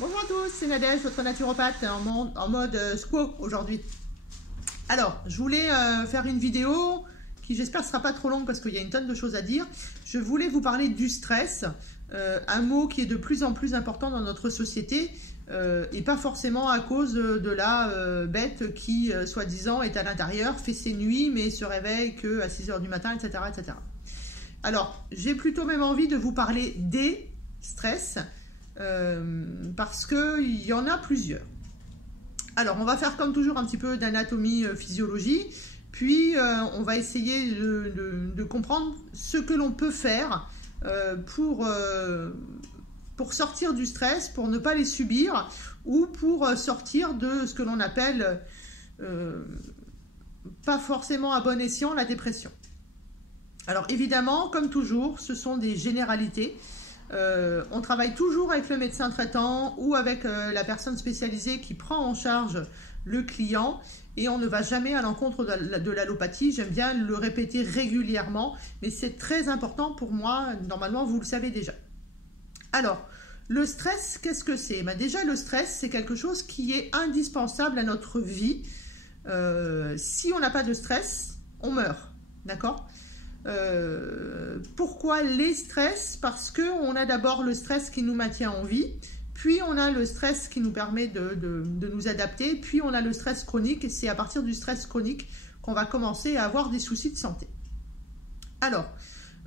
Bonjour à tous, c'est Nadège, votre naturopathe en mode squat aujourd'hui. Alors, je voulais faire une vidéo qui j'espère ne sera pas trop longue parce qu'il y a une tonne de choses à dire. Je voulais vous parler du stress, un mot qui est de plus en plus important dans notre société et pas forcément à cause de la bête qui, soi-disant, est à l'intérieur, fait ses nuits mais se réveille qu'à 6 h du matin, etc., etc. Alors, j'ai plutôt même envie de vous parler des stress. Parce qu'il y en a plusieurs. Alors, on va faire comme toujours un petit peu d'anatomie, physiologie, puis on va essayer de comprendre ce que l'on peut faire pour sortir du stress, pour ne pas les subir, ou pour sortir de ce que l'on appelle, pas forcément à bon escient, la dépression. Alors évidemment, comme toujours, ce sont des généralités. On travaille toujours avec le médecin traitant ou avec la personne spécialisée qui prend en charge le client et on ne va jamais à l'encontre de l'allopathie. J'aime bien le répéter régulièrement, mais c'est très important pour moi. Normalement, vous le savez déjà. Alors, le stress, qu'est-ce que c'est? Déjà, le stress, c'est quelque chose qui est indispensable à notre vie. Si on n'a pas de stress, on meurt. D'accord? Pourquoi les stress? Parce qu'on a d'abord le stress qui nous maintient en vie, puis on a le stress qui nous permet de nous adapter, puis on a le stress chronique, et c'est à partir du stress chronique qu'on va commencer à avoir des soucis de santé. Alors,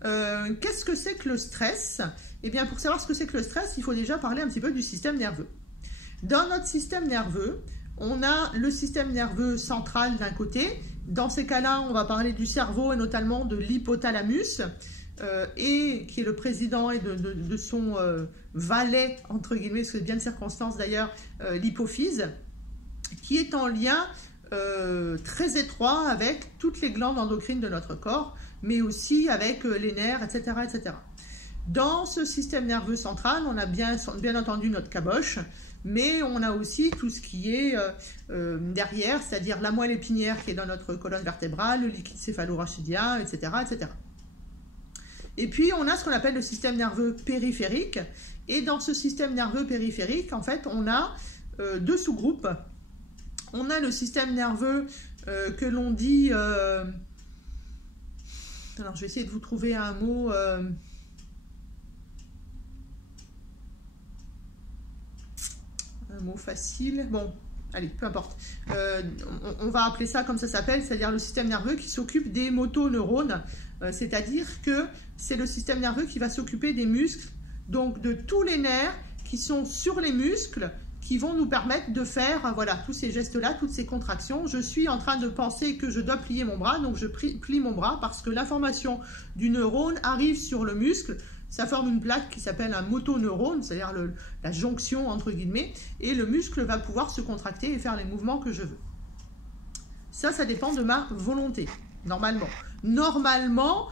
qu'est-ce que c'est que le stress? Eh bien, pour savoir ce que c'est que le stress, il faut déjà parler un petit peu du système nerveux. Dans notre système nerveux, on a le système nerveux central d'un côté. Dans ces cas-là, on va parler du cerveau et notamment de l'hypothalamus, et qui est le président et de son valet, entre guillemets, c'est bien de circonstance d'ailleurs, l'hypophyse, qui est en lien très étroit avec toutes les glandes endocrines de notre corps, mais aussi avec les nerfs, etc., etc. Dans ce système nerveux central, on a bien entendu notre caboche, mais on a aussi tout ce qui est derrière, c'est-à-dire la moelle épinière qui est dans notre colonne vertébrale, le liquide céphalorachidien, etc., etc. Et puis, on a ce qu'on appelle le système nerveux périphérique. Et dans ce système nerveux périphérique, en fait, on a deux sous-groupes. On a le système nerveux que l'on dit... Alors, je vais essayer de vous trouver un mot... un mot facile, bon, allez, peu importe. On va appeler ça comme ça s'appelle, c'est-à-dire le système nerveux qui s'occupe des motoneurones, c'est-à-dire que c'est le système nerveux qui va s'occuper des muscles, donc de tous les nerfs qui sont sur les muscles, qui vont nous permettre de faire, voilà, tous ces gestes-là, toutes ces contractions. Je suis en train de penser que je dois plier mon bras, donc je plie mon bras parce que l'information du neurone arrive sur le muscle. Ça forme une plaque qui s'appelle un motoneurone, c'est-à-dire la jonction entre guillemets, et le muscle va pouvoir se contracter et faire les mouvements que je veux. Ça dépend de ma volonté, normalement. Normalement,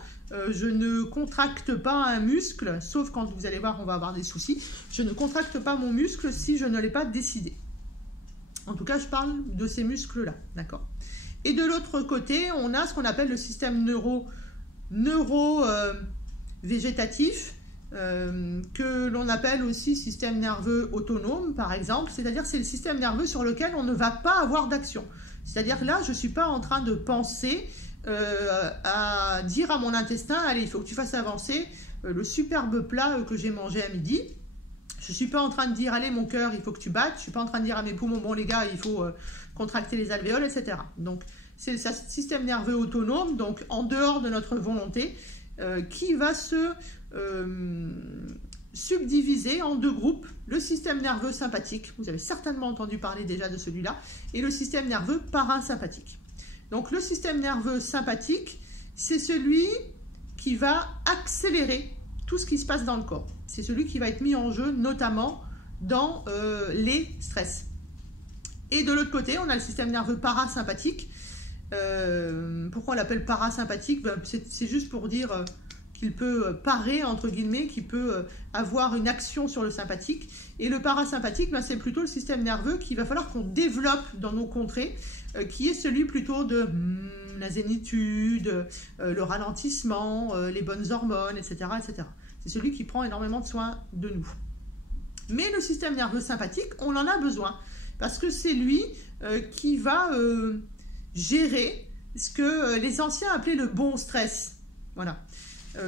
je ne contracte pas un muscle, sauf quand vous allez voir, on va avoir des soucis. Je ne contracte pas mon muscle si je ne l'ai pas décidé. En tout cas, je parle de ces muscles-là, d'accord? Et de l'autre côté, on a ce qu'on appelle le système végétatif, que l'on appelle aussi système nerveux autonome, par exemple, c'est-à-dire c'est le système nerveux sur lequel on ne va pas avoir d'action. C'est-à-dire là, je ne suis pas en train de penser à dire à mon intestin, allez, il faut que tu fasses avancer le superbe plat que j'ai mangé à midi. Je ne suis pas en train de dire, allez, mon cœur, il faut que tu battes. Je ne suis pas en train de dire à mes poumons, bon les gars, il faut contracter les alvéoles, etc. Donc, c'est le système nerveux autonome, donc en dehors de notre volonté, qui va se subdiviser en deux groupes, le système nerveux sympathique, vous avez certainement entendu parler déjà de celui-là, et le système nerveux parasympathique. Donc le système nerveux sympathique, c'est celui qui va accélérer tout ce qui se passe dans le corps. C'est celui qui va être mis en jeu, notamment dans les stress. Et de l'autre côté, on a le système nerveux parasympathique. Pourquoi on l'appelle parasympathique? C'est juste pour dire qu'il peut parer, entre guillemets, qu'il peut avoir une action sur le sympathique. Et le parasympathique, c'est plutôt le système nerveux qu'il va falloir qu'on développe dans nos contrées, qui est celui plutôt de la zénitude, le ralentissement, les bonnes hormones, etc., etc. C'est celui qui prend énormément de soin de nous. Mais le système nerveux sympathique, on en a besoin parce que c'est lui qui va gérer ce que les anciens appelaient le bon stress. Voilà.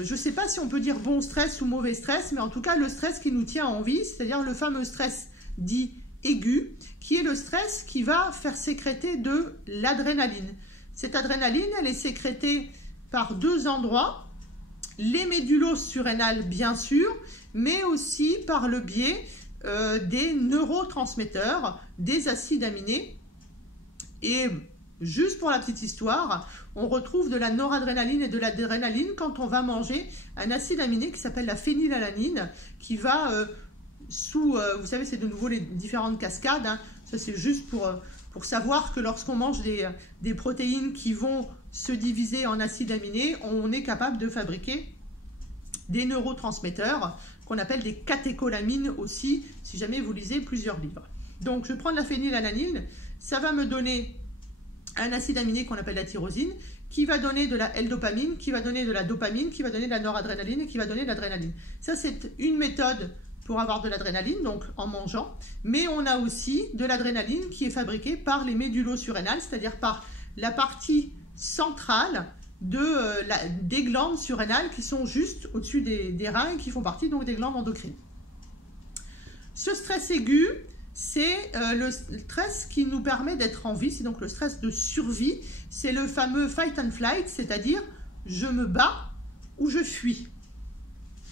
Je ne sais pas si on peut dire bon stress ou mauvais stress, mais en tout cas le stress qui nous tient en vie, c'est-à-dire le fameux stress dit aigu, qui est le stress qui va faire sécréter de l'adrénaline. Cette adrénaline, elle est sécrétée par deux endroits, les médullos surrénales bien sûr, mais aussi par le biais des neurotransmetteurs, des acides aminés. Et juste pour la petite histoire, on retrouve de la noradrénaline et de l'adrénaline quand on va manger un acide aminé qui s'appelle la phénylalanine, qui va vous savez, c'est de nouveau les différentes cascades, hein. Ça c'est juste pour savoir que lorsqu'on mange des protéines qui vont se diviser en acides aminés, on est capable de fabriquer des neurotransmetteurs qu'on appelle des catécholamines aussi, si jamais vous lisez plusieurs livres. Donc je prends de la phénylalanine, ça va me donner un acide aminé qu'on appelle la tyrosine, qui va donner de la L-dopamine, qui va donner de la dopamine, qui va donner de la noradrénaline et qui va donner de l'adrénaline. Ça, c'est une méthode pour avoir de l'adrénaline, donc en mangeant. Mais on a aussi de l'adrénaline qui est fabriquée par les médullos surrénales, c'est-à-dire par la partie centrale des glandes surrénales qui sont juste au-dessus des reins et qui font partie donc des glandes endocrines. Ce stress aigu, c'est le stress qui nous permet d'être en vie, c'est donc le stress de survie, c'est le fameux fight and flight, c'est-à-dire je me bats ou je fuis.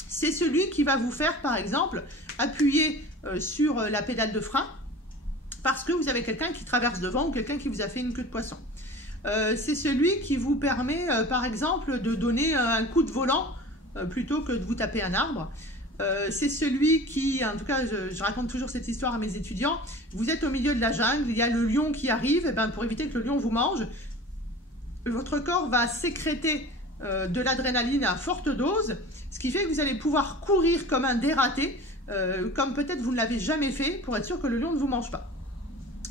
C'est celui qui va vous faire, par exemple, appuyer sur la pédale de frein parce que vous avez quelqu'un qui traverse devant ou quelqu'un qui vous a fait une queue de poisson. C'est celui qui vous permet, par exemple, de donner un coup de volant plutôt que de vous taper un arbre. C'est celui qui, en tout cas, je raconte toujours cette histoire à mes étudiants, vous êtes au milieu de la jungle, il y a le lion qui arrive, et bien pour éviter que le lion vous mange, votre corps va sécréter de l'adrénaline à forte dose, ce qui fait que vous allez pouvoir courir comme un dératé, comme peut-être vous ne l'avez jamais fait, pour être sûr que le lion ne vous mange pas.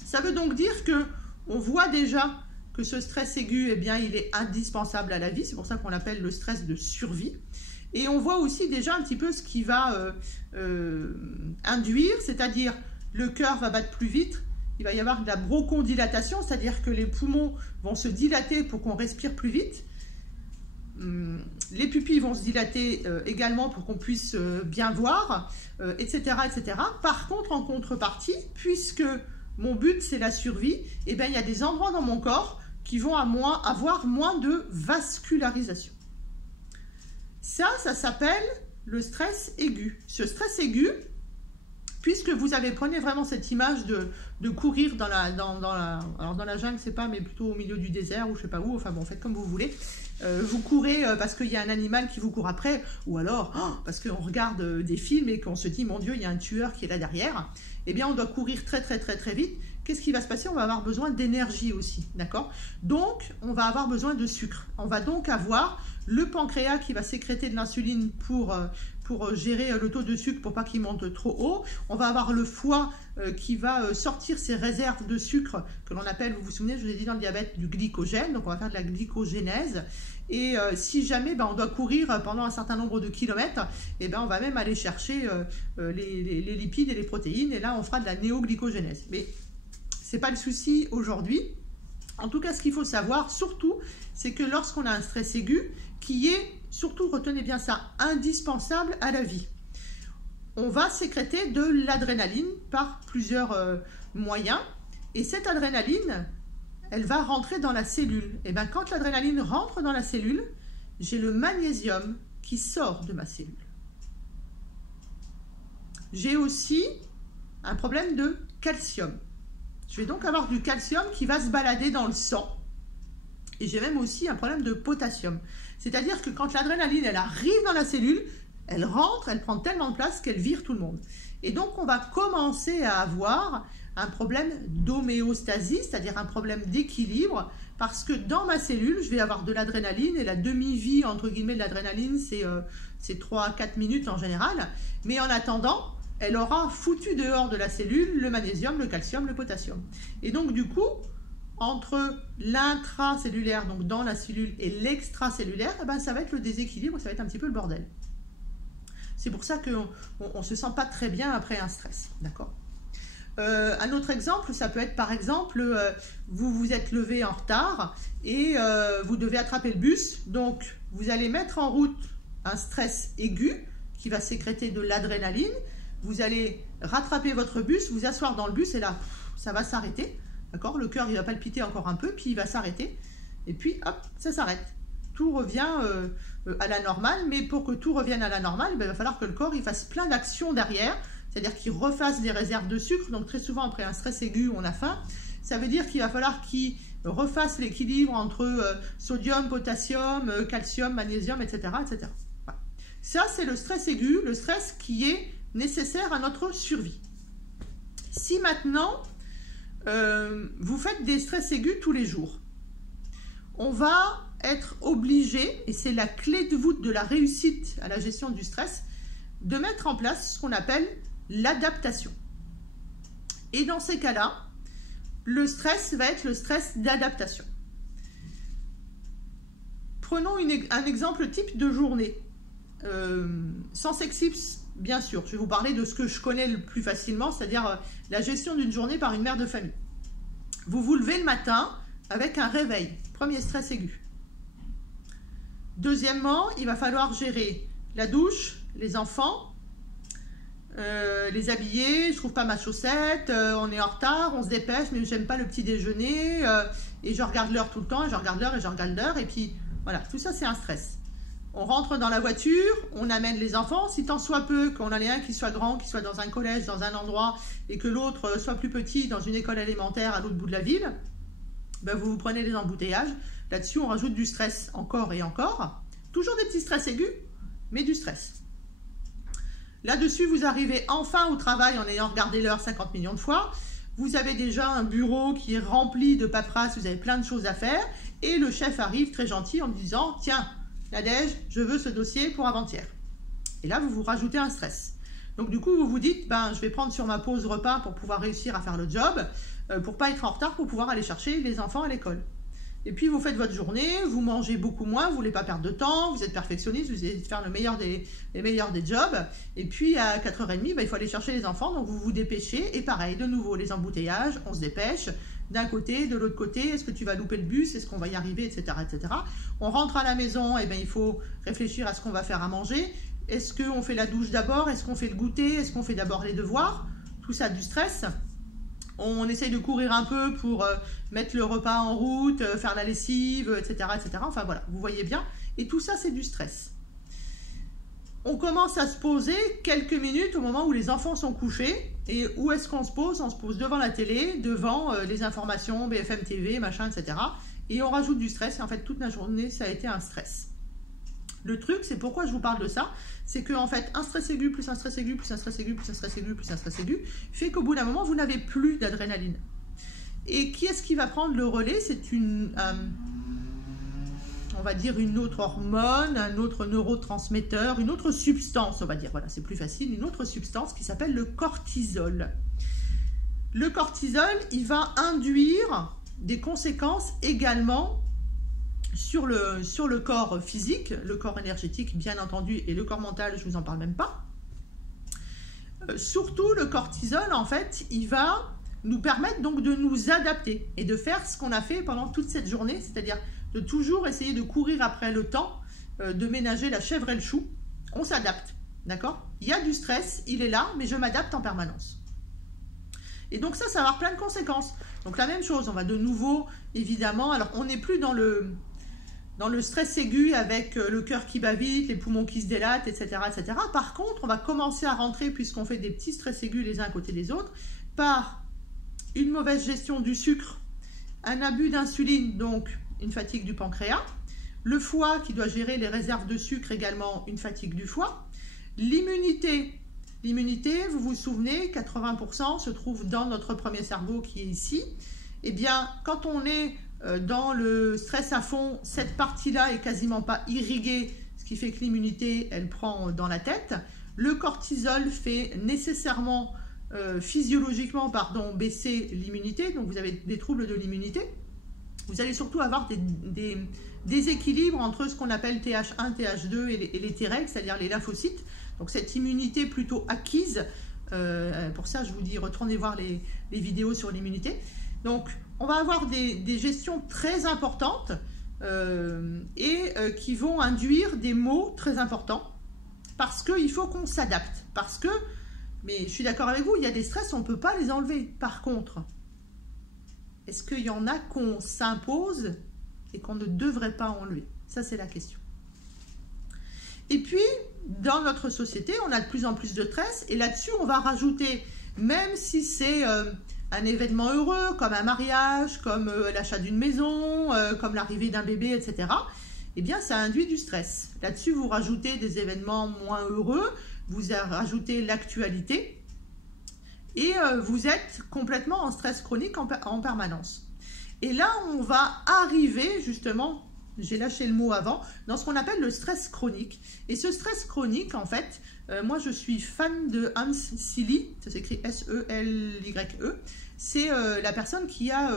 Ça veut donc dire que on voit déjà que ce stress aigu, eh bien, il est indispensable à la vie, c'est pour ça qu'on l'appelle le stress de survie. Et on voit aussi déjà un petit peu ce qui va induire, c'est-à-dire le cœur va battre plus vite, il va y avoir de la bronchodilatation, c'est-à-dire que les poumons vont se dilater pour qu'on respire plus vite. Les pupilles vont se dilater également pour qu'on puisse bien voir, etc., etc. Par contre, en contrepartie, puisque mon but c'est la survie, eh bien, il y a des endroits dans mon corps qui vont avoir moins de vascularisation. Ça s'appelle le stress aigu. Ce stress aigu, puisque vous avez, prenez vraiment cette image de courir dans la jungle, c'est pas, mais plutôt au milieu du désert ou je sais pas où, enfin bon, faites comme vous voulez. Vous courez parce qu'il y a un animal qui vous court après, ou alors parce qu'on regarde des films et qu'on se dit, mon Dieu, il y a un tueur qui est là derrière. Eh bien, on doit courir très, très, très, très vite. Qu'est-ce qui va se passer? On va avoir besoin d'énergie aussi, d'accord? Donc, on va avoir besoin de sucre. On va donc avoir le pancréas qui va sécréter de l'insuline pour gérer le taux de sucre pour pas qu'il monte trop haut. On va avoir le foie qui va sortir ses réserves de sucre que l'on appelle, vous vous souvenez, je vous ai dit dans le diabète, du glycogène. Donc, on va faire de la glycogénèse. Et si jamais on doit courir pendant un certain nombre de kilomètres, eh ben, on va même aller chercher les lipides et les protéines. Et là, on fera de la néoglycogénèse. Mais ce n'est pas le souci aujourd'hui. En tout cas, ce qu'il faut savoir, surtout, c'est que lorsqu'on a un stress aigu, qui est, surtout, retenez bien ça, indispensable à la vie, on va sécréter de l'adrénaline par plusieurs moyens. Et cette adrénaline, elle va rentrer dans la cellule. Et bien, quand l'adrénaline rentre dans la cellule, j'ai le magnésium qui sort de ma cellule. J'ai aussi un problème de calcium. Je vais donc avoir du calcium qui va se balader dans le sang. Et j'ai même aussi un problème de potassium. C'est-à-dire que quand l'adrénaline, elle arrive dans la cellule, elle rentre, elle prend tellement de place qu'elle vire tout le monde. Et donc, on va commencer à avoir un problème d'homéostasie, c'est-à-dire un problème d'équilibre, parce que dans ma cellule, je vais avoir de l'adrénaline, et la demi-vie, entre guillemets, de l'adrénaline, c'est 3 à 4 minutes en général. Mais en attendant, elle aura foutu dehors de la cellule le magnésium, le calcium, le potassium. Et donc, du coup, entre l'intracellulaire, donc dans la cellule, et l'extracellulaire, eh ben, ça va être le déséquilibre, ça va être un petit peu le bordel. C'est pour ça qu'on ne se sent pas très bien après un stress. D'accord ? Un autre exemple, ça peut être par exemple, vous vous êtes levé en retard et vous devez attraper le bus. Donc, vous allez mettre en route un stress aigu qui va sécréter de l'adrénaline. Vous allez rattraper votre bus, vous asseoir dans le bus et là, ça va s'arrêter. D'accord ? Le cœur, il va palpiter encore un peu, puis il va s'arrêter. Et puis, hop, ça s'arrête. Tout revient à la normale. Mais pour que tout revienne à la normale, il va falloir que le corps il fasse plein d'actions derrière. C'est-à-dire qu'il refasse des réserves de sucre. Donc, très souvent, après un stress aigu, on a faim. Ça veut dire qu'il va falloir qu'il refasse l'équilibre entre sodium, potassium, calcium, magnésium, etc. etc. Voilà. Ça, c'est le stress aigu, le stress qui est nécessaire à notre survie. Si maintenant, vous faites des stress aigus tous les jours, on va être obligé, et c'est la clé de voûte de la réussite à la gestion du stress, de mettre en place ce qu'on appelle l'adaptation. Et dans ces cas-là, le stress va être le stress d'adaptation. Prenons un exemple type de journée. Sans sexisme, bien sûr. Je vais vous parler de ce que je connais le plus facilement, c'est-à-dire la gestion d'une journée par une mère de famille. Vous vous levez le matin avec un réveil. Premier stress aigu. Deuxièmement, il va falloir gérer la douche, les enfants, les habiller, je trouve pas ma chaussette, on est en retard, on se dépêche, mais j'aime pas le petit déjeuner, et je regarde l'heure tout le temps, et je regarde l'heure, et je regarde l'heure, et puis voilà, tout ça c'est un stress. On rentre dans la voiture, on amène les enfants, si tant soit peu qu'on en ait un qui soit grand, qui soit dans un collège, dans un endroit, et que l'autre soit plus petit, dans une école élémentaire à l'autre bout de la ville, ben vous prenez les embouteillages, là-dessus on rajoute du stress encore et encore, toujours des petits stress aigus, mais du stress. Là-dessus, vous arrivez enfin au travail en ayant regardé l'heure 50 millions de fois. Vous avez déjà un bureau qui est rempli de paperasse, vous avez plein de choses à faire. Et le chef arrive très gentil en disant « Tiens, Nadège, je veux ce dossier pour avant-hier. » Et là, vous vous rajoutez un stress. Donc du coup, vous vous dites « Je vais prendre sur ma pause repas pour pouvoir réussir à faire le job, pour pas être en retard, pour pouvoir aller chercher les enfants à l'école. » Et puis vous faites votre journée, vous mangez beaucoup moins, vous ne voulez pas perdre de temps, vous êtes perfectionniste, vous allez faire les meilleurs des jobs. Et puis à 4h30, il faut aller chercher les enfants, donc vous vous dépêchez. Et pareil, de nouveau, les embouteillages, on se dépêche. D'un côté, de l'autre côté, est-ce que tu vas louper le bus, est-ce qu'on va y arriver, etc. etc. On rentre à la maison, et il faut réfléchir à ce qu'on va faire à manger. Est-ce qu'on fait la douche d'abord, est-ce qu'on fait le goûter, est-ce qu'on fait d'abord les devoirs? Tout ça, du stress. On essaye de courir un peu pour mettre le repas en route, faire la lessive, etc., etc. Enfin voilà, vous voyez bien. Et tout ça, c'est du stress. On commence à se poser quelques minutes au moment où les enfants sont couchés. Et où est-ce qu'on se pose? On se pose devant la télé, devant les informations, BFM TV, machin, etc. Et on rajoute du stress. Et en fait, toute la journée, ça a été un stress. Le truc, c'est pourquoi je vous parle de ça, c'est qu'en fait, un stress aigu, plus un stress aigu, plus un stress aigu, plus un stress aigu, plus un stress aigu, fait qu'au bout d'un moment, vous n'avez plus d'adrénaline. Et qui est-ce qui va prendre le relais? C'est on va dire une autre hormone, un autre neurotransmetteur, une autre substance, on va dire, voilà, c'est plus facile, une autre substance qui s'appelle le cortisol. Le cortisol, il va induire des conséquences également sur le corps physique, le corps énergétique bien entendu, et le corps mental, je ne vous en parle même pas. Surtout le cortisol, en fait, il va nous permettre donc de nous adapter et de faire ce qu'on a fait pendant toute cette journée, c'est-à-dire de toujours essayer de courir après le temps, de ménager la chèvre et le chou. On s'adapte, d'accord? Il y a du stress, il est là, mais je m'adapte en permanence. Et donc ça va avoir plein de conséquences. Donc la même chose, on va de nouveau, évidemment, alors on n'est plus dans le stress aigu avec le cœur qui bat vite, les poumons qui se dilatent, etc., etc. Par contre, on va commencer à rentrer, puisqu'on fait des petits stress aigus les uns à côté des autres, par une mauvaise gestion du sucre, un abus d'insuline, donc une fatigue du pancréas, le foie qui doit gérer les réserves de sucre également, une fatigue du foie, l'immunité. L'immunité, vous vous souvenez, 80% se trouve dans notre premier cerveau qui est ici. Eh bien, quand on est dans le stress à fond, cette partie-là est quasiment pas irriguée, ce qui fait que l'immunité, elle prend dans la tête. Le cortisol fait nécessairement, physiologiquement, baisser l'immunité, donc vous avez des troubles de l'immunité. Vous allez surtout avoir des déséquilibres entre ce qu'on appelle TH1, TH2 et les T-règles, c'est-à-dire les lymphocytes. Donc cette immunité plutôt acquise, pour ça je vous dis retournez voir les vidéos sur l'immunité. Donc on va avoir des gestions très importantes qui vont induire des maux très importants parce qu'il faut qu'on s'adapte. Mais je suis d'accord avec vous, il y a des stress, on ne peut pas les enlever. Par contre, est-ce qu'il y en a qu'on s'impose et qu'on ne devrait pas enlever? Ça, c'est la question. Et puis, dans notre société, on a de plus en plus de stress. Et là-dessus, on va rajouter, même si c'est un événement heureux, comme un mariage, comme l'achat d'une maison, comme l'arrivée d'un bébé, etc., eh bien, ça induit du stress. Là-dessus, vous rajoutez des événements moins heureux, vous rajoutez l'actualité et vous êtes complètement en stress chronique en permanence. Et là, on va arriver justement, j'ai lâché le mot avant, dans ce qu'on appelle le stress chronique. Et ce stress chronique, en fait, moi je suis fan de Hans Selye, ça s'écrit S-E-L-Y-E. C'est la personne qui a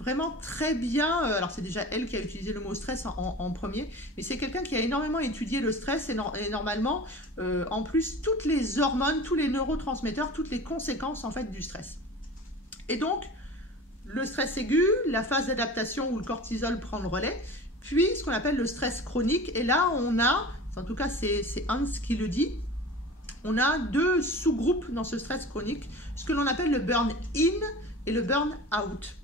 vraiment très bien, alors c'est déjà elle qui a utilisé le mot stress en premier, mais c'est quelqu'un qui a énormément étudié le stress et normalement, en plus, toutes les hormones, tous les neurotransmetteurs, toutes les conséquences en fait du stress. Et donc, le stress aigu, la phase d'adaptation où le cortisol prend le relais, puis ce qu'on appelle le stress chronique, et là on a, en tout cas c'est Hans qui le dit, on a deux sous-groupes dans ce stress chronique, ce que l'on appelle le burn-in et le burn-out.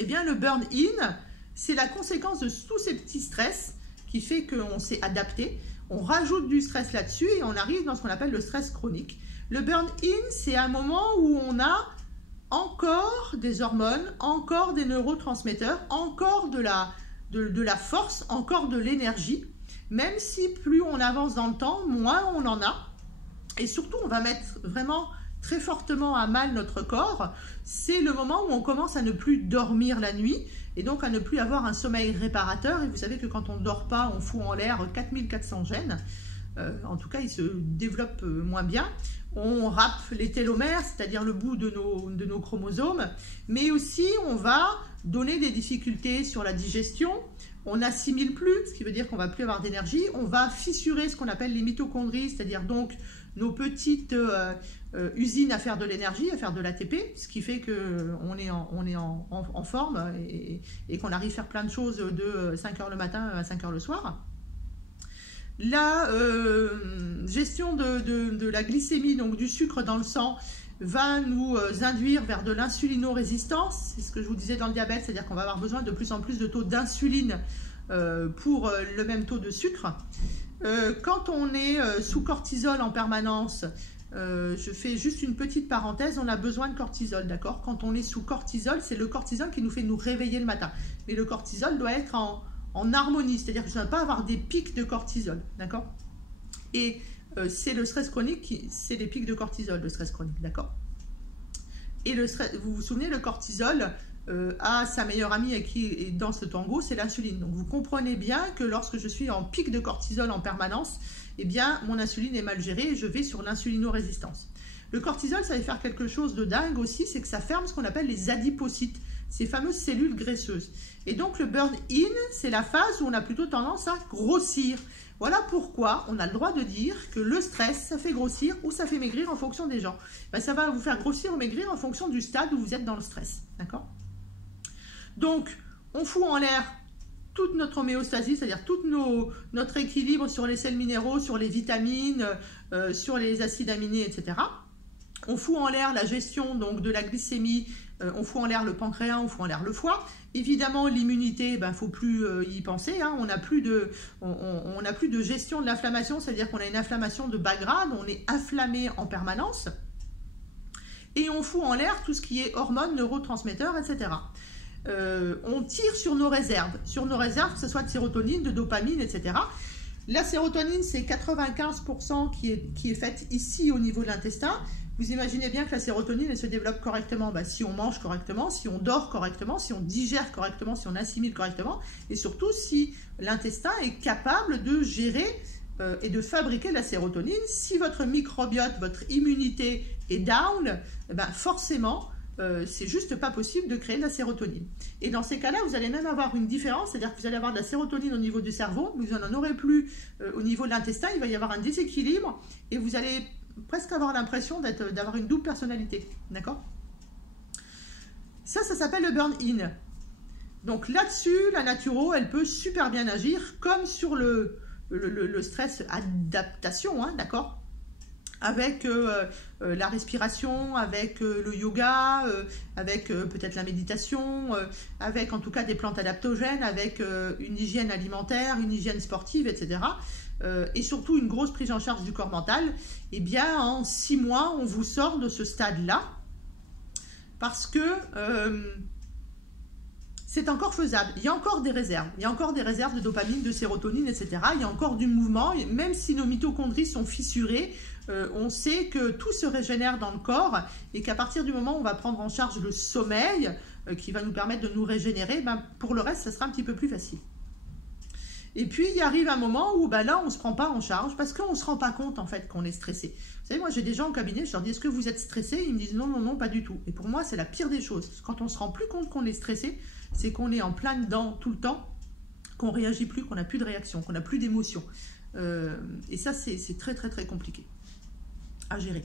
Eh bien, le burn-in, c'est la conséquence de tous ces petits stress qui fait qu'on s'est adapté. On rajoute du stress là-dessus et on arrive dans ce qu'on appelle le stress chronique. Le burn-in, c'est un moment où on a encore des hormones, encore des neurotransmetteurs, encore de la force, encore de l'énergie. Même si plus on avance dans le temps, moins on en a. Et surtout, on va mettre vraiment très fortement à mal notre corps. C'est le moment où on commence à ne plus dormir la nuit et donc à ne plus avoir un sommeil réparateur. Et vous savez que quand on ne dort pas, on fout en l'air 4400 gènes. En tout cas, ils se développent moins bien. On râpe les télomères, c'est-à-dire le bout de nos chromosomes. Mais aussi, on va donner des difficultés sur la digestion. On n'assimile plus, ce qui veut dire qu'on ne va plus avoir d'énergie. On va fissurer ce qu'on appelle les mitochondries, c'est-à-dire donc nos petites usines à faire de l'énergie, à faire de l'ATP, ce qui fait qu'on est en forme et qu'on arrive à faire plein de choses de 5h le matin à 5h le soir. La gestion de la glycémie, donc du sucre dans le sang, va nous induire vers de l'insulinorésistance. C'est ce que je vous disais dans le diabète, c'est-à-dire qu'on va avoir besoin de plus en plus de taux d'insuline pour le même taux de sucre. Quand on est sous cortisol en permanence, je fais juste une petite parenthèse, on a besoin de cortisol, d'accord? Quand on est sous cortisol, c'est le cortisol qui nous fait nous réveiller le matin. Mais le cortisol doit être en harmonie, c'est-à-dire que je ne dois pas avoir des pics de cortisol, d'accord? Et c'est le stress chronique, c'est des pics de cortisol, le stress chronique, d'accord? Et vous vous souvenez, le cortisol a sa meilleure amie qui est dans ce tango, c'est l'insuline. Donc vous comprenez bien que lorsque je suis en pic de cortisol en permanence, eh bien mon insuline est mal gérée et je vais sur l'insulinorésistance. Le cortisol, ça va faire quelque chose de dingue aussi, c'est que ça ferme ce qu'on appelle les adipocytes, ces fameuses cellules graisseuses. Et donc le burn-in, c'est la phase où on a plutôt tendance à grossir. Voilà pourquoi on a le droit de dire que le stress, ça fait grossir ou ça fait maigrir en fonction des gens. Ben, ça va vous faire grossir ou maigrir en fonction du stade où vous êtes dans le stress. D'accord ? Donc, on fout en l'air toute notre homéostasie, c'est-à-dire tout notre équilibre sur les sels minéraux, sur les vitamines, sur les acides aminés, etc. On fout en l'air la gestion donc, de la glycémie, on fout en l'air le pancréas, on fout en l'air le foie. Évidemment, l'immunité, il ne faut plus y penser. Hein. On n'a plus de gestion de l'inflammation, c'est-à-dire qu'on a une inflammation de bas grade, on est afflammé en permanence. Et on fout en l'air tout ce qui est hormones, neurotransmetteurs, etc. On tire sur nos réserves, que ce soit de sérotonine, de dopamine, etc. La sérotonine, c'est 95% qui est faite ici au niveau de l'intestin. Vous imaginez bien que la sérotonine, elle se développe correctement si on mange correctement, si on dort correctement, si on digère correctement, si on assimile correctement, et surtout si l'intestin est capable de gérer et de fabriquer la sérotonine. Si votre microbiote, votre immunité est down, forcément, c'est juste pas possible de créer de la sérotonine. Et dans ces cas-là, vous allez même avoir une différence, c'est-à-dire que vous allez avoir de la sérotonine au niveau du cerveau, vous n'en aurez plus au niveau de l'intestin, il va y avoir un déséquilibre et vous allez presque avoir l'impression d'avoir une double personnalité. D'accord? Ça s'appelle le burn-in. Donc là-dessus, la naturo, elle peut super bien agir, comme sur le stress adaptation, hein, d'accord? Avec la respiration, avec le yoga, avec peut-être la méditation, avec en tout cas des plantes adaptogènes, avec une hygiène alimentaire, une hygiène sportive, etc. Et surtout une grosse prise en charge du corps mental. Eh bien, en 6 mois, on vous sort de ce stade-là parce que c'est encore faisable. Il y a encore des réserves. Il y a encore des réserves de dopamine, de sérotonine, etc. Il y a encore du mouvement. Même si nos mitochondries sont fissurées, on sait que tout se régénère dans le corps et qu'à partir du moment où on va prendre en charge le sommeil, qui va nous permettre de nous régénérer, ben, pour le reste, ça sera un petit peu plus facile. Et puis, il arrive un moment où ben là, on ne se prend pas en charge parce qu'on ne se rend pas compte en fait qu'on est stressé. Vous savez, moi, j'ai des gens au cabinet, je leur dis, est-ce que vous êtes stressé? Ils me disent, non, non, non, pas du tout. Et pour moi, c'est la pire des choses. Quand on ne se rend plus compte qu'on est stressé, c'est qu'on est en plein dedans tout le temps, qu'on ne réagit plus, qu'on n'a plus de réaction, qu'on n'a plus d'émotion. Et ça, c'est très, très, très compliqué à gérer.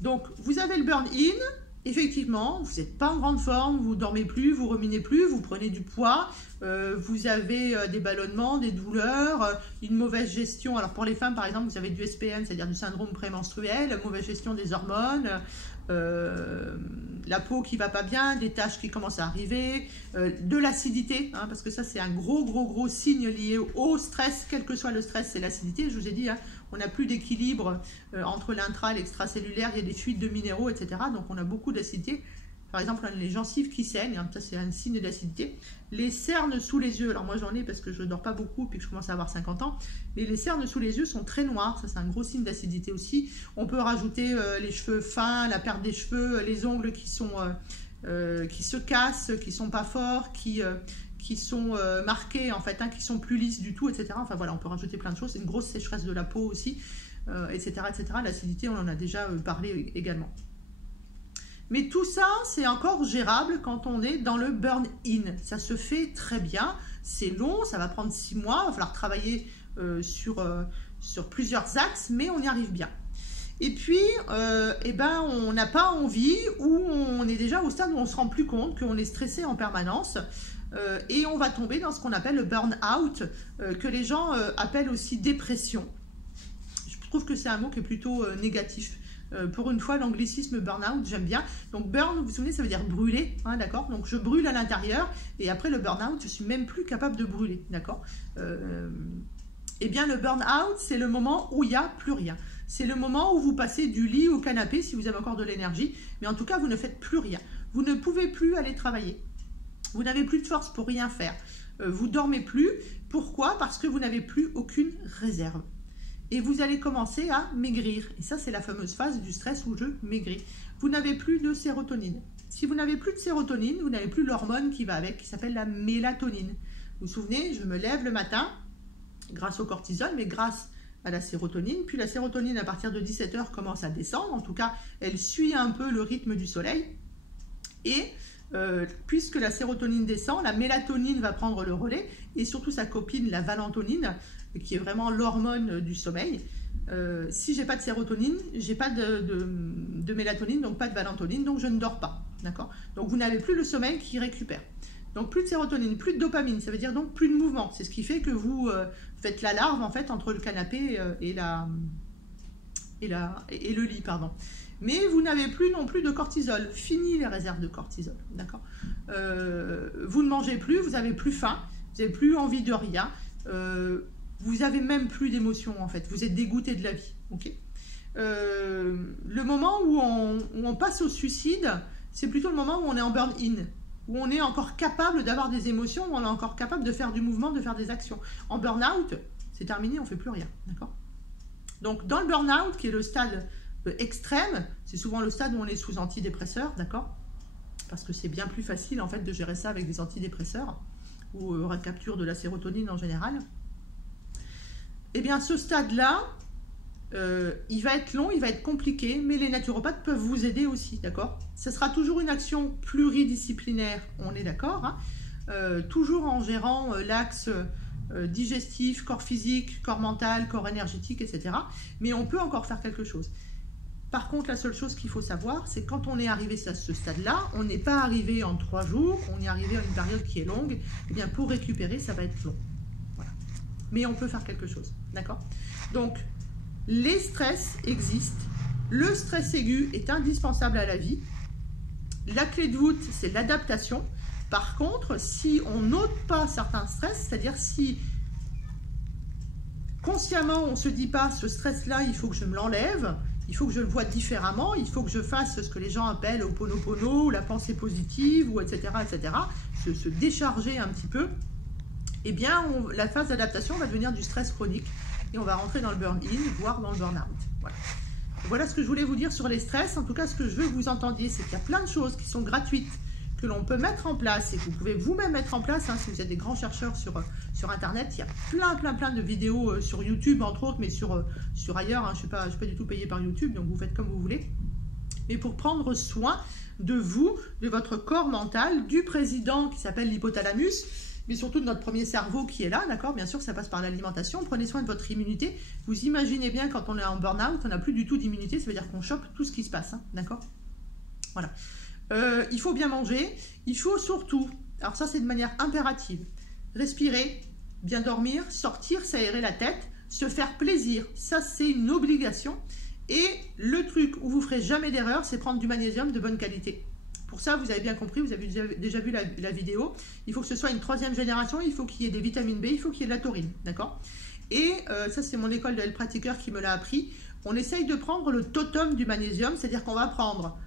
Donc, vous avez le burn-in. Effectivement, vous n'êtes pas en grande forme, vous ne dormez plus, vous ruminez plus, vous prenez du poids, vous avez des ballonnements, des douleurs, une mauvaise gestion. Alors pour les femmes, par exemple, vous avez du SPM, c'est-à-dire du syndrome prémenstruel, mauvaise gestion des hormones, la peau qui ne va pas bien, des taches qui commencent à arriver, de l'acidité, hein, parce que ça c'est un gros signe lié au stress, quel que soit le stress, c'est l'acidité. Je vous ai dit, hein, on n'a plus d'équilibre entre l'intra et l'extracellulaire, il y a des fuites de minéraux, etc. Donc on a beaucoup d'acidité. Par exemple, les gencives qui saignent, hein, ça c'est un signe d'acidité. Les cernes sous les yeux, alors moi j'en ai parce que je ne dors pas beaucoup puis que je commence à avoir 50 ans, mais les cernes sous les yeux sont très noires, ça c'est un gros signe d'acidité aussi. On peut rajouter les cheveux fins, la perte des cheveux, les ongles qui se cassent, qui ne sont pas forts, qui sont marqués en fait, hein, qui sont plus lisses du tout, etc. Enfin voilà, on peut rajouter plein de choses. C'est une grosse sécheresse de la peau aussi, etc., etc. L'acidité, on en a déjà parlé également. Mais tout ça, c'est encore gérable quand on est dans le burn-in. Ça se fait très bien, c'est long, ça va prendre 6 mois, il va falloir travailler sur plusieurs axes, mais on y arrive bien. Et puis, eh ben, on n'a pas envie, ou on est déjà au stade où on ne se rend plus compte qu'on est stressé en permanence, et on va tomber dans ce qu'on appelle le burn-out, que les gens appellent aussi dépression. Je trouve que c'est un mot qui est plutôt négatif. Pour une fois, l'anglicisme burn-out, j'aime bien. Donc burn, vous vous souvenez, ça veut dire brûler, hein, d'accord? Donc je brûle à l'intérieur, et après le burn-out, je suis même plus capable de brûler, d'accord? Eh bien, le burn-out, c'est le moment où il n'y a plus rien. C'est le moment où vous passez du lit au canapé, si vous avez encore de l'énergie, mais en tout cas, vous ne faites plus rien. Vous ne pouvez plus aller travailler. Vous n'avez plus de force pour rien faire. Vous dormez plus. Pourquoi? Parce que vous n'avez plus aucune réserve. Et vous allez commencer à maigrir. Et ça, c'est la fameuse phase du stress où je maigris. Vous n'avez plus de sérotonine. Si vous n'avez plus de sérotonine, vous n'avez plus l'hormone qui va avec, qui s'appelle la mélatonine. Vous vous souvenez, je me lève le matin, grâce au cortisol, mais grâce à la sérotonine. Puis la sérotonine, à partir de 17 h, commence à descendre. En tout cas, elle suit un peu le rythme du soleil. Et puisque la sérotonine descend, la mélatonine va prendre le relais, et surtout sa copine, la valentonine, qui est vraiment l'hormone du sommeil. Si j'ai pas de sérotonine, j'ai pas de mélatonine, donc pas de valentonine, donc je ne dors pas. D'accord? Donc vous n'avez plus le sommeil qui récupère. Donc plus de sérotonine, plus de dopamine, ça veut dire donc plus de mouvement. C'est ce qui fait que vous faites la larve en fait entre le canapé et le lit, pardon. Mais vous n'avez plus non plus de cortisol. Fini les réserves de cortisol, d'accord? Vous ne mangez plus, vous n'avez plus faim, vous n'avez plus envie de rien. Vous n'avez même plus d'émotion en fait. Vous êtes dégoûté de la vie, ok? Le moment où on passe au suicide, c'est plutôt le moment où on est en burn-in, où on est encore capable d'avoir des émotions, où on est encore capable de faire du mouvement, de faire des actions. En burn-out, c'est terminé, on ne fait plus rien, d'accord? Donc dans le burn-out, qui est le stade extrême, c'est souvent le stade où on est sous antidépresseurs, d'accord? Parce que c'est bien plus facile en fait de gérer ça avec des antidépresseurs ou recapture de la sérotonine en général. Eh bien ce stade-là, il va être long, il va être compliqué, mais les naturopathes peuvent vous aider aussi, d'accord? Ce sera toujours une action pluridisciplinaire, on est d'accord, hein, toujours en gérant l'axe digestif, corps physique, corps mental, corps énergétique, etc. Mais on peut encore faire quelque chose. Par contre, la seule chose qu'il faut savoir, c'est quand on est arrivé à ce stade-là, on n'est pas arrivé en 3 jours, on est arrivé à une période qui est longue, et bien pour récupérer, ça va être long. Voilà. Mais on peut faire quelque chose, d'accord? Donc, les stress existent. Le stress aigu est indispensable à la vie. La clé de voûte, c'est l'adaptation. Par contre, si on n'ôte pas certains stress, c'est-à-dire si consciemment on ne se dit pas ce stress-là, il faut que je me l'enlève, il faut que je le vois différemment, il faut que je fasse ce que les gens appellent Ho'oponopono, ou la pensée positive, ou etc., etc., se décharger un petit peu, eh bien, la phase d'adaptation va devenir du stress chronique et on va rentrer dans le burn-in, voire dans le burn-out. Voilà. Voilà ce que je voulais vous dire sur les stress. En tout cas, ce que je veux que vous entendiez, c'est qu'il y a plein de choses qui sont gratuites, que l'on peut mettre en place et que vous pouvez vous-même mettre en place, hein, si vous êtes des grands chercheurs sur Internet. Il y a plein de vidéos sur YouTube, entre autres, mais sur ailleurs. Hein, je ne suis pas du tout payée par YouTube, donc vous faites comme vous voulez. Mais pour prendre soin de vous, de votre corps mental, du président qui s'appelle l'hypothalamus, mais surtout de notre premier cerveau qui est là, d'accord? Bien sûr, ça passe par l'alimentation. Prenez soin de votre immunité. Vous imaginez bien, quand on est en burn-out, on n'a plus du tout d'immunité, ça veut dire qu'on chope tout ce qui se passe, hein, d'accord? Voilà. Il faut bien manger. Il faut surtout, alors ça c'est de manière impérative, respirer, bien dormir, sortir, s'aérer la tête, se faire plaisir. Ça c'est une obligation. Et le truc où vous ne ferez jamais d'erreur, c'est prendre du magnésium de bonne qualité. Pour ça, vous avez bien compris, vous avez déjà vu la vidéo, il faut que ce soit une 3e génération, il faut qu'il y ait des vitamines B, il faut qu'il y ait de la taurine, d'accord? Et ça, c'est mon école de health pratiqueur qui me l'a appris. On essaye de prendre le totum du magnésium, c'est-à-dire qu'on va prendre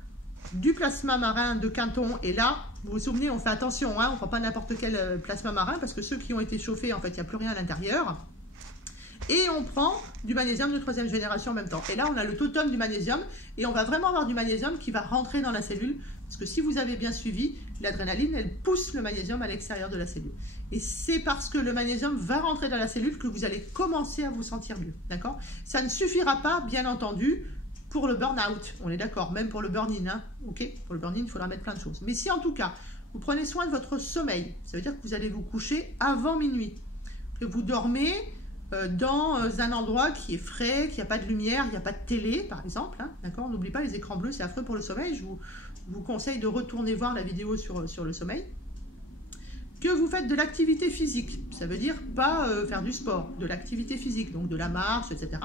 du plasma marin de Quinton, et là, vous vous souvenez, on fait attention, hein, on ne prend pas n'importe quel plasma marin, parce que ceux qui ont été chauffés, en fait, il n'y a plus rien à l'intérieur. Et on prend du magnésium de 3e génération en même temps. Et là, on a le totum du magnésium, et on va vraiment avoir du magnésium qui va rentrer dans la cellule, parce que si vous avez bien suivi, l'adrénaline, elle pousse le magnésium à l'extérieur de la cellule. Et c'est parce que le magnésium va rentrer dans la cellule que vous allez commencer à vous sentir mieux, d'accord? Ça ne suffira pas, bien entendu, pour le burn-out, on est d'accord, même pour le burn-in, hein, ok? Pour le burn-in, il faudra mettre plein de choses. Mais si en tout cas, vous prenez soin de votre sommeil, ça veut dire que vous allez vous coucher avant minuit, que vous dormez dans un endroit qui est frais, qu'il n'y a pas de lumière, il n'y a pas de télé, par exemple, hein, d'accord? N'oubliez pas, les écrans bleus, c'est affreux pour le sommeil. Je vous conseille de retourner voir la vidéo sur le sommeil. Que vous faites de l'activité physique, ça veut dire pas faire du sport, de l'activité physique, donc de la marche, etc.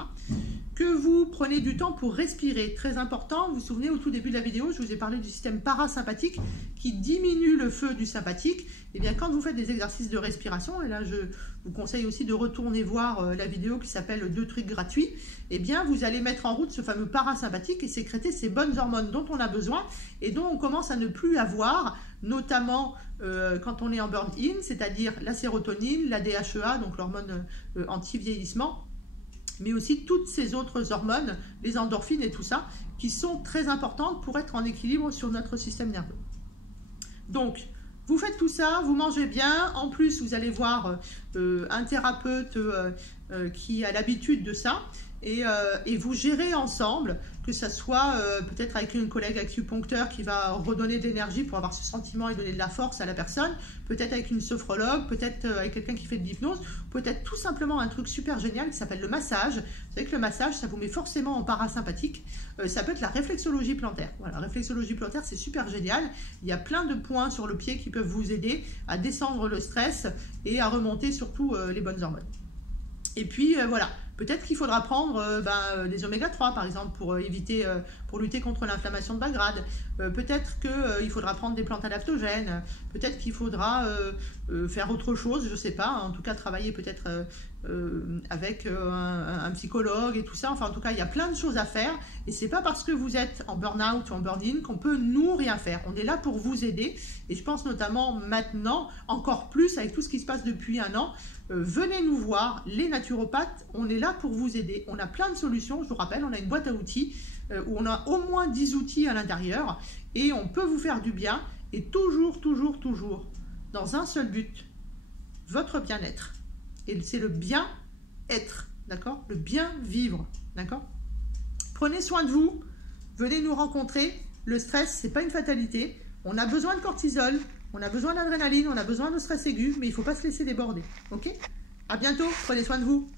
Que vous prenez du temps pour respirer, très important. Vous vous souvenez, au tout début de la vidéo, je vous ai parlé du système parasympathique qui diminue le feu du sympathique. Et bien, quand vous faites des exercices de respiration, et là, je vous conseille aussi de retourner voir la vidéo qui s'appelle 2 trucs gratuits, et bien, vous allez mettre en route ce fameux parasympathique et sécréter ces bonnes hormones dont on a besoin et dont on commence à ne plus avoir, notamment quand on est en burn-in, c'est-à-dire la sérotonine, la DHEA, donc l'hormone anti-vieillissement, mais aussi toutes ces autres hormones, les endorphines et tout ça, qui sont très importantes pour être en équilibre sur notre système nerveux. Donc, vous faites tout ça, vous mangez bien, en plus vous allez voir un thérapeute qui a l'habitude de ça, et vous gérez ensemble, que ça soit peut-être avec une collègue acupuncteur qui va redonner de l'énergie pour avoir ce sentiment et donner de la force à la personne, peut-être avec une sophrologue, peut-être avec quelqu'un qui fait de l'hypnose, peut-être tout simplement un truc super génial qui s'appelle le massage. Vous savez que le massage, ça vous met forcément en parasympathique. Ça peut être la réflexologie plantaire. Voilà, la réflexologie plantaire, c'est super génial. Il y a plein de points sur le pied qui peuvent vous aider à descendre le stress et à remonter surtout les bonnes hormones. Et puis voilà, peut-être qu'il faudra prendre des oméga 3 par exemple pour lutter contre l'inflammation de bas grade. Peut-être qu'il faudra prendre des plantes adaptogènes. Peut-être qu'il faudra faire autre chose, je ne sais pas. En tout cas, travailler peut-être avec un psychologue et tout ça. Enfin, en tout cas, il y a plein de choses à faire. Et c'est pas parce que vous êtes en burn-out ou en burn-in qu'on peut nous rien faire. On est là pour vous aider. Et je pense notamment maintenant, encore plus avec tout ce qui se passe depuis un an. Venez nous voir, les naturopathes, on est là pour vous aider. On a plein de solutions, je vous rappelle, on a une boîte à outils où on a au moins 10 outils à l'intérieur et on peut vous faire du bien et toujours dans un seul but, votre bien-être. Et c'est le bien-être, d'accord? Le bien vivre, d'accord? Prenez soin de vous, venez nous rencontrer. Le stress, c'est pas une fatalité. On a besoin de cortisol, on a besoin d'adrénaline, on a besoin de stress aigu, mais il ne faut pas se laisser déborder, ok? À bientôt, prenez soin de vous.